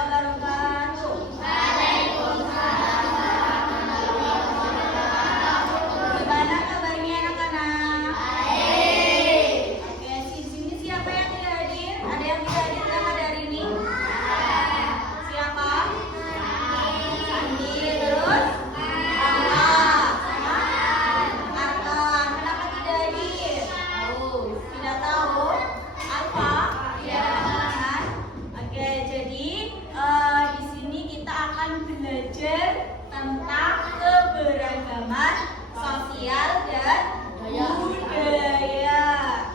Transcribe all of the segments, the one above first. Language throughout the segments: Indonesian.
wabarakatuh. Gimana kabarnya anak-anak? Oke, di sini siapa yang tidak hadir? Ada yang tidak hadir sama dari ini? Siapa? Sandi, terus? Arkan. Kenapa tidak hadir? Tidak tahu? Apa? Tidak. Oke, jadi di sini kita akan belajar tentang keberagaman sosial dan budaya.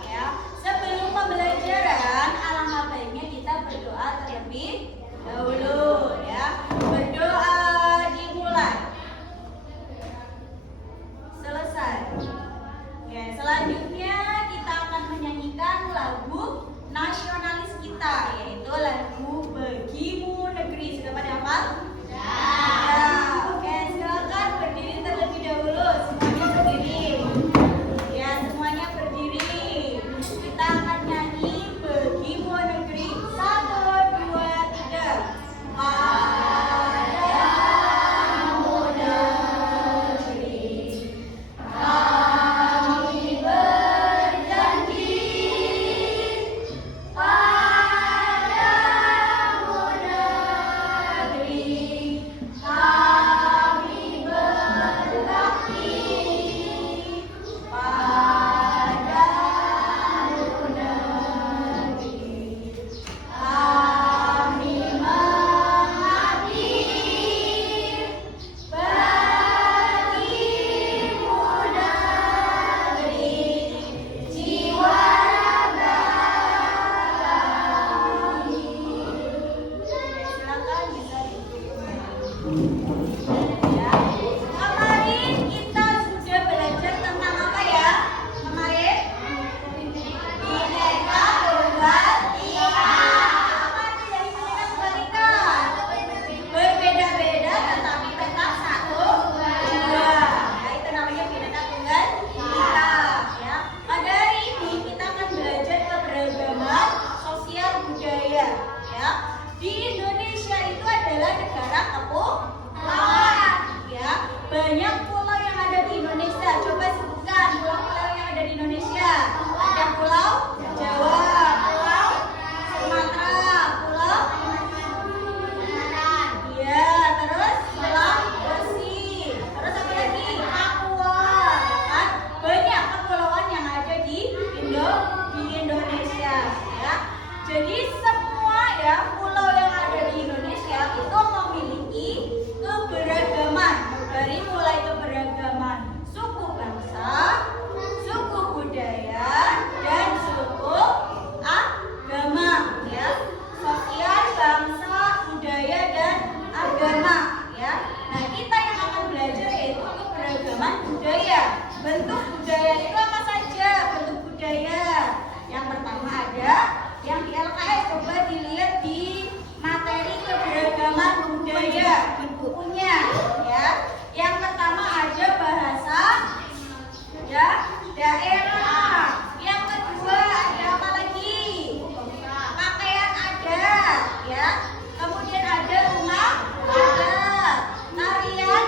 Ya. Sebelum pembelajaran, alangkah baiknya kita berdoa terlebih dahulu. Ya. Berdoa dimulai. Selesai. Oke, selanjutnya kita akan menyanyikan lagu nasionalis kita, yaitu lagu Bagimu Negeri. Sudah pada hafal? Ya. Oke, silakan berdiri terlebih dahulu. Semuanya berdiri. Ya, semuanya berdiri. Kita akan nyanyi Bagimu Negeri. 1, 2, 3. Padamu negeri, kami berjanji. Padamu negeri, kami berbakti. Padamu negeri, kami mengabdi. Bagimu negeri, jiwa raga kami. Silakan bisa duduk. Ya. Kemarin kita sudah belajar tentang apa ya? Kemarin Bhinneka Tunggal Ika. Apa arti dari Bhinneka Tunggal Ika? Berbeda-beda tetapi tetap satu dua. Ya, itu namanya Bhinneka Tunggal Ika. Ya. Pada hari ini kita akan belajar keberagaman sosial budaya. Ya. Di Indonesia itu adalah negara kepulauan. Ya. Banyak pulau yang ada di Indonesia. Coba sebutkan pulau-pulau yang ada di Indonesia. Ada Pulau Jawa, Pulau Sumatera, Pulau iya, terus Sulawesi, terus apa lagi? Papua, kan? Banyak kepulauan yang ada di Indonesia, ya. Jadi semua ya pulau yang ada di Indonesia itu memiliki keberagaman. Dari mulai keberagaman suku bangsa, suku budaya, dan suku agama, ya. Sosial, bangsa, budaya, dan agama, ya. Nah, kita yang akan belajar yaitu keberagaman budaya. Bentuk budaya itu apa saja? Bentuk budaya yang pertama ada yang di LKS. Coba dilihat di materi keberagaman budaya di bukunya, ya. Yang pertama ada bahasa, ya, daerah. Yang kedua ada apa lagi? Pakaian ada, ya. Kemudian ada rumah ada, tarian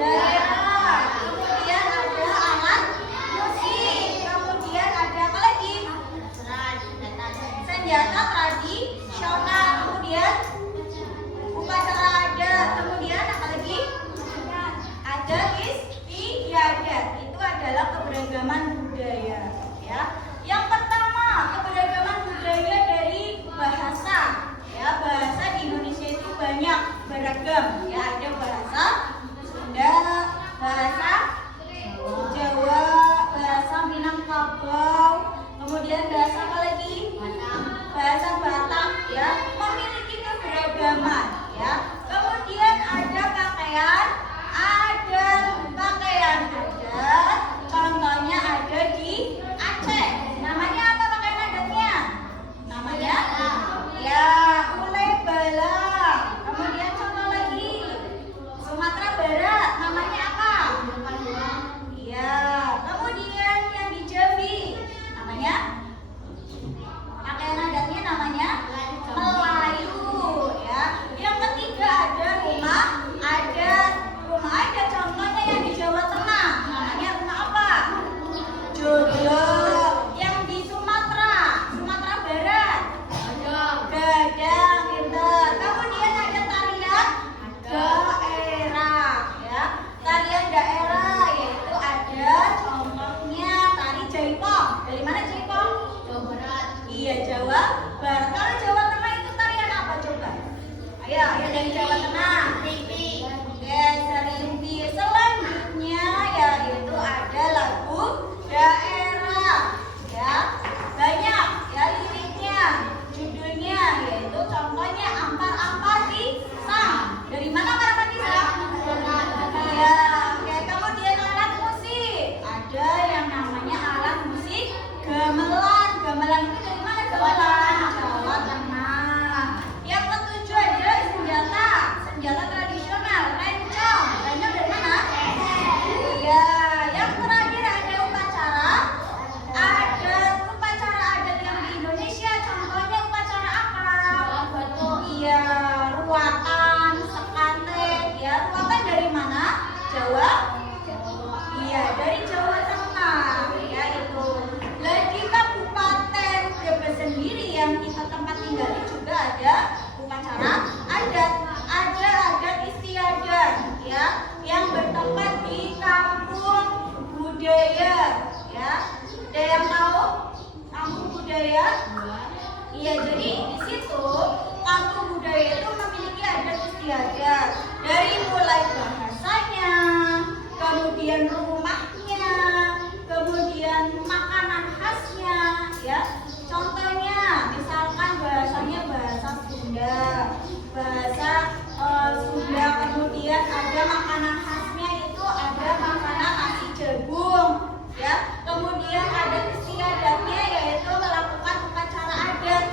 daerah. Kemudian ada alat musik. Kemudian ada apa lagi? Senjata tradisional. Kemudian upacara ada. Kemudian apa lagi? Ada istiadat. Itu adalah keberagaman budaya, ya. Yang pertama, keberagaman budaya dari bahasa. Ya, bahasa di Indonesia itu banyak, beragam. Ya, ada bahasa Sunda, bahasa Jawa, bahasa Minangkabau, kemudian bahasa apa lagi? Bahasa Batak, ya, memiliki keberagaman, ya. Kemudian ada pakaian adat. Contohnya ada di Aceh. kembali juga ada upacara adat. Ada adat istiadat ya yang bertempat di kampung budaya ya. Ada yang tahu kampung budaya? Iya, jadi di situ kampung budaya itu memiliki adat istiadat dari mulai bahasanya, kemudian rumahnya, kemudian makanan khasnya ya. Contohnya misalkan bahasanya bahasa Sunda, Sunda, kemudian ada makanan khasnya itu ada makanan nasi jagung ya. Kemudian ada istiadatnya yaitu melakukan upacara adat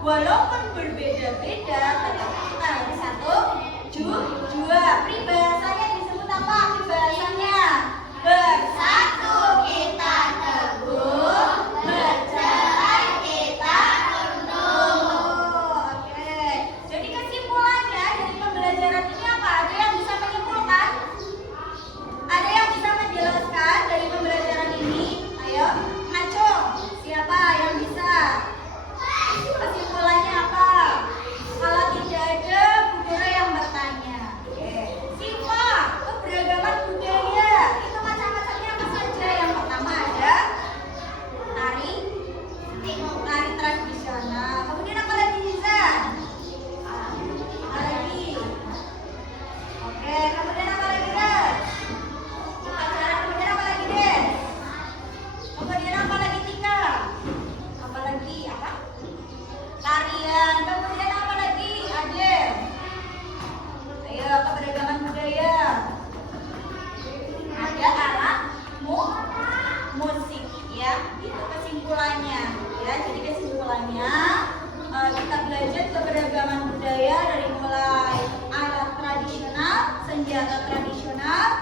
walaupun berbeda-beda tetap kita harus satu jua. Peribahasanya disebut apa? Peribahasanya bersatu kita teguh, bercerai kita runtuh. Oke, jadi kesimpulannya dari pembelajaran ini apa? Ada yang bisa menyimpulkan? Ada yang bisa menjelaskan dari pembelajaran ini? Ayo, ngaco. Siapa yang bisa? Kesimpulannya apa? Kalau tidak ada Bu Guru yang bertanya. Siva, keberagaman budaya itu macam-macamnya apa saja? Yang pertama ada tari tradisional. Kemudian apa lagi bisa? Apa lagi? Oke, kemudian apa lagi Des? Kemudian apa lagi Des? Kemudian apa lagi Tika? Apa lagi? Apa? Tarian. Kemudian apa lagi? Adem. Ayo, keberagaman budaya. Ada alat musik, ya. Itu kesimpulannya, ya. Jadi kesimpulannya kita belajar keberagaman budaya dari mulai alat tradisional, senjata tradisional,